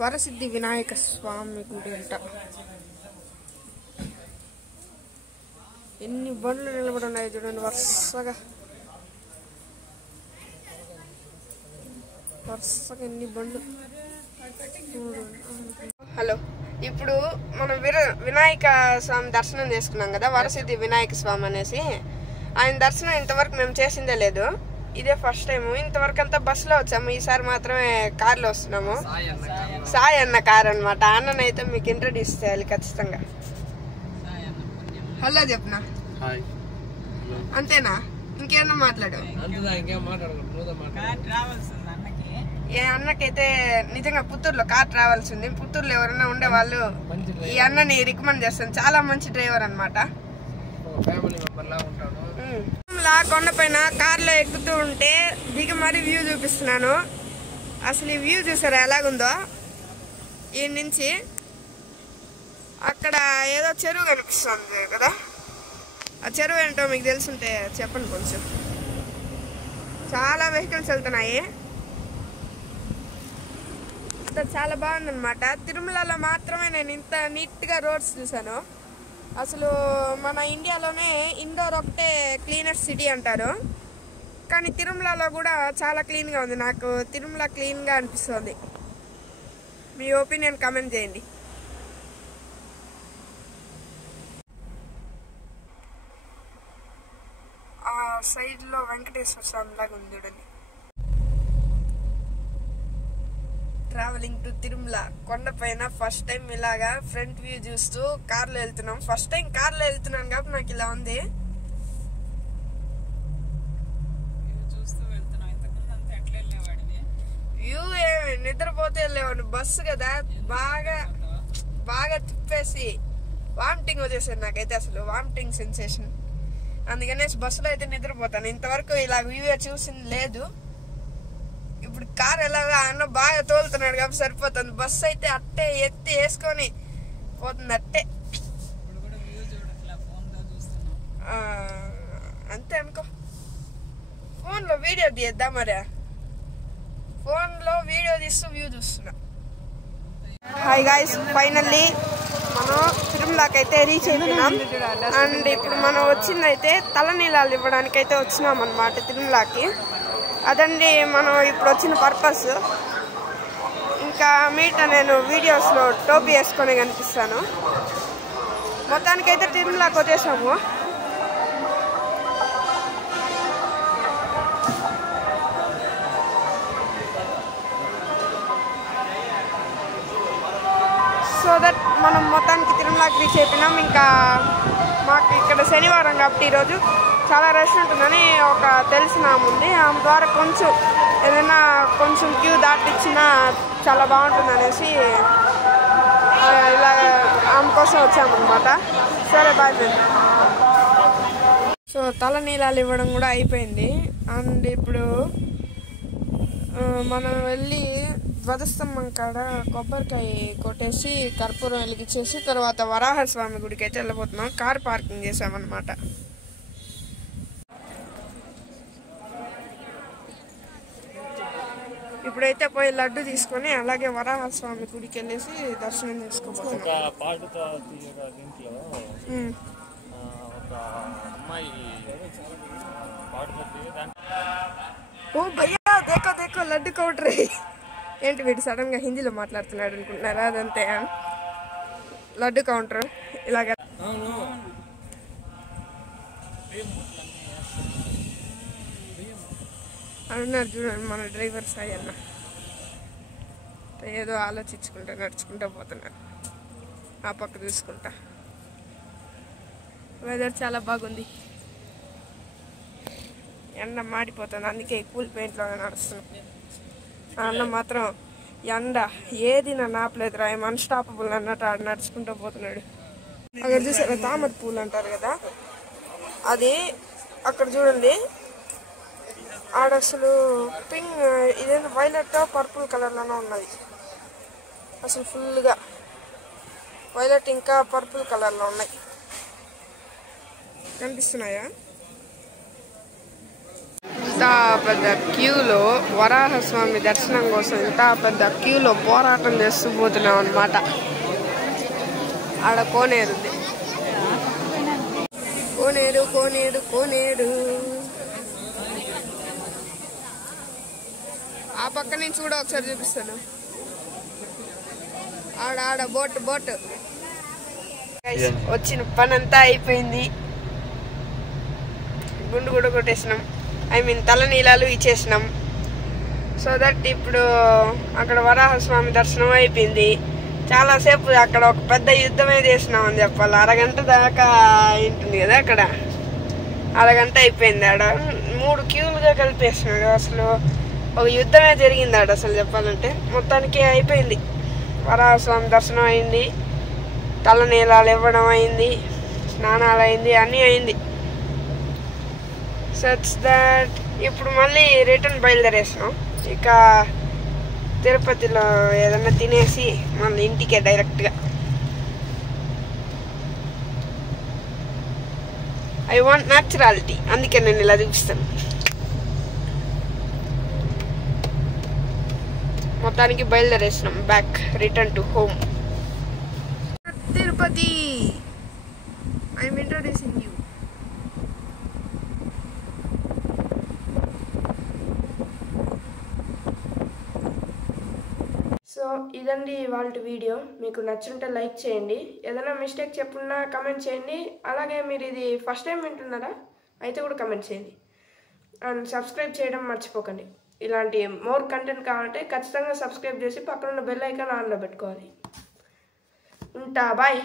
వరసిద్ధి వినాయక స్వామి గుడి అంట. ఎన్ని బండ్లు నిలబడి ఉన్నాయి చూడండి, వరుసగా ఎన్ని బండ్లు. హలో, ఇప్పుడు మనం వినాయక స్వామి దర్శనం చేసుకున్నాం కదా, వరసిద్ధి వినాయక స్వామి అనేసి. ఆయన దర్శనం ఇంతవరకు మేము చేసిందే లేదు, ఇదే ఫస్ట్ టైం. ఇంతవరకు అంతా బస్సులో వచ్చాము, ఈసారి మాత్రమే కార్లో వస్తున్నాము. సాయి అన్న కార్ అనమాట. అన్ననైతే మీకు ఇంట్రడ్యూస్ చేయాలి ఖచ్చితంగా. హలో చెప్పనా? అంతేనా? ఇంకేమన్నా మాట్లాడు. ఏ అన్నకైతే నిజంగా పుత్తూరులో కార్ ట్రావెల్స్ ఉంది. పుత్తూరులో ఎవరైనా ఉండే వాళ్ళు ఈ అన్నని రికమెండ్ చేస్తాను, చాలా మంచి డ్రైవర్ అనమాట. కొండపైన కార్లో ఎక్కుతూ ఉంటే దిగి మరీ వ్యూ చూపిస్తున్నాను. అసలు ఈ వ్యూ చూసారా ఎలాగుందో? ఈ నుంచి అక్కడ ఏదో చెరువు కనిపిస్తుంది కదా, ఆ చెరువు ఏంటో మీకు తెలుసుంటే చెప్పండి కొంచెం. చాలా వెహికల్స్ వెళ్తున్నాయి, చాలా బాగుందన్నమాట. తిరుమలలో మాత్రమే నేను ఇంత నీట్గా రోడ్స్ చూసాను. అసలు మన ఇండియాలోనే ఇండోర్ ఒకటే క్లీనెస్ట్ సిటీ అంటారు, కానీ తిరుమలలో కూడా చాలా క్లీన్గా ఉంది. నాకు తిరుమల క్లీన్గా అనిపిస్తుంది. మీ ఒపీనియన్ కామెంట్ చేయండి. ఆ సైడ్లో వెంకటేశ్వర స్వామి లాగా ఉంది చూడండి. ట్రావెలింగ్ టు తిరుమల కొండపైన ఫస్ట్ టైం ఇలాగా ఫ్రంట్ వ్యూ చూస్తూ కార్లో వెళ్తున్నాం. ఫస్ట్ టైం కార్లో వెళ్తున్నాను కాబట్టి నాకు ఇలా ఉంది. వ్యూ నిద్రపోతే వెళ్ళేవాడిని, బస్సు కదా బాగా తిప్పేసి వామిటింగ్ వచ్చేసాను నాకైతే, అసలు వామిటింగ్ సెన్సేషన్. అందుకనేసి బస్సులో అయితే నిద్రపోతాను. ఇంతవరకు ఇలా వ్యూ చూసింది లేదు. ఇప్పుడు కార్ ఎలాగా అన్న బాగా తోలుతున్నాడు కాబట్టి సరిపోతుంది. బస్సు అయితే అట్టే ఎత్తి వేసుకొని పోతుంది అట్టే. అంతే అనుకో. ఫోన్లో వీడియో తీద్దా మరి, ఫోన్లో వీడియో తీస్తూ వ్యూ చూస్తున్నా. హాయ్ గాయ్స్, ఫైనల్లీ మనం తిరుమలకి అయితే రీచ్ అయిపోయినాం. అండ్ ఇప్పుడు మనం వచ్చిందైతే తలనీలాలు ఇవ్వడానికి అయితే వచ్చినాం అన్నమాట తిరుమలకి. అదండి మనం ఇప్పుడు వచ్చిన పర్పస్. ఇంకా మీట నేను వీడియోస్లో టోపీ వేసుకొని కనిపిస్తాను. మొత్తానికైతే తిరుమలకి వచ్చేసాము. సో దట్ మనం మొత్తానికి తిరుమలకి రీచ్ అయిపోయినాం. ఇంకా మాకు ఇక్కడ శనివారం కాబట్టి ఈరోజు చాలా రష్ ఉంటుందని ఒక తెలిసిన ఆమె ఉంది. ఆమె ద్వారా కొంచెం ఏదైనా కొంచెం క్యూ దాటిచ్చినా చాలా బాగుంటుంది అనేసి ఇలా ఆమె కోసం వచ్చామన్నమాట. సరే బాయ్. సో తలనీలాలు ఇవ్వడం కూడా అయిపోయింది. అండ్ ఇప్పుడు మనం వెళ్ళి ధ్వజస్తంభం కాడ కొబ్బరికాయ కొట్టేసి కర్పూరం వెలిగించేసి తర్వాత వరాహ స్వామి గుడికి అయితే వెళ్ళిపోతున్నాం. కార్ పార్కింగ్ చేసామన్నమాట. ఇప్పుడైతే పోయి లడ్డు తీసుకొని అలాగే వరాహ స్వామి గుడికి వెళ్ళేసి దర్శనం చేసుకోబోతున్నాం. ఓ భయ్యా దేకో దేకో లడ్డు కౌంటర్. ఏంటి వీడు సడన్ గా హిందీలో మాట్లాడుతున్నాడు అనుకుంటున్నారా? అదంతే, లడ్డు కౌంటర్ ఇలాగ అన్నారు చూడండి మన డ్రైవర్ సాయి అన్న. ఏదో ఆలోచించుకుంటా నడుచుకుంటా పోతున్నారు, ఆ పక్క చూసుకుంటా. వెదర్ చాలా బాగుంది, ఎండ మాడిపోతుంది, అందుకే కూల్ పెయింట్లోనే నడుస్తున్నాం. ఆ అన్న మాత్రం ఎండ ఏది నన్ను ఆపలేదురా, ఏం అన్స్టాపబుల్ అన్నట్టు ఆడ నడుచుకుంటూ పోతున్నాడు. అక్కడ చూసారా తామర పూలు అంటారు కదా, అది అక్కడ చూడండి. ఆడ అసలు పింక్ ఇదేంటి వైలెట్ పర్పుల్ కలర్లోనే ఉన్నది అసలు ఫుల్గా. వైలెట్ ఇంకా పర్పుల్ కలర్లో ఉన్నాయి. కనిపిస్తున్నాయా? ఇంత పెద్ద క్యూలో వరాహస్వామి దర్శనం కోసం ఇంత పెద్ద క్యూలో పోరాటం చేస్తూ పోతున్నాం అన్నమాట. ఆడ కోనేరు ఉంది. కోనేరు కోనేరు కోనేరు. ఆ పక్క నుంచి కూడా ఒకసారి చూపిస్తాను. ఆడ బోట్ వచ్చిన పని అంతా అయిపోయింది. గుండు కూడా కొట్టేసినాం. తలనీలాలు ఇచ్చేసినాం. సో దట్ ఇప్పుడు అక్కడ వరాహస్వామి దర్శనం అయిపోయింది. చాలాసేపు అక్కడ ఒక పెద్ద యుద్ధమే చేసినాం అని చెప్పాలి. అరగంట దాకా ఉంటుంది కదా అక్కడ. అరగంట అయిపోయింది. ఆడ 3 క్యూలుగా కలిపేసినాడు. అసలు ఒక యుద్ధమే జరిగింది ఆడ అసలు చెప్పాలంటే. మొత్తానికి అయిపోయింది. వరాహస్వామి దర్శనం అయింది, తలనీలాలు ఇవ్వడం అయింది, స్నానాలు అయింది, అన్నీ అయింది. సచ్ దట్ ఇప్పుడు మళ్ళీ రిటర్న్ బయలుదేరేసినాం. ఇక తిరుపతిలో ఏదన్నా తినేసి మళ్ళీ ఇంటికే డైరెక్ట్గా. ఐ వాంట్ న్యాచురాలిటీ, అందుకే నేను ఇలా చూపిస్తాను. మొత్తానికి బయలుదేరేసినాం. Back return to home. Tirupati I'm introducing you. So ఇదండి ఇవాళ వీడియో. మీకు నచ్చుంటే లైక్ చేయండి. ఏదైనా మిస్టేక్ చెప్పున్నా కమెంట్ చేయండి. అలాగే మీరు ఇది ఫస్ట్ టైం వింటున్నారా అయితే కూడా కమెంట్ చేయండి. అండ్ సబ్స్క్రైబ్ చేయడం మర్చిపోకండి. ఇలాంటి మోర్ కంటెంట్ కావాలంటే ఖచ్చితంగా సబ్స్క్రైబ్ చేసి పక్కన ఉన్న బెల్ ఐకాన్ ఆన్లో పెట్టుకోవాలి. ఉంటా, బాయ్.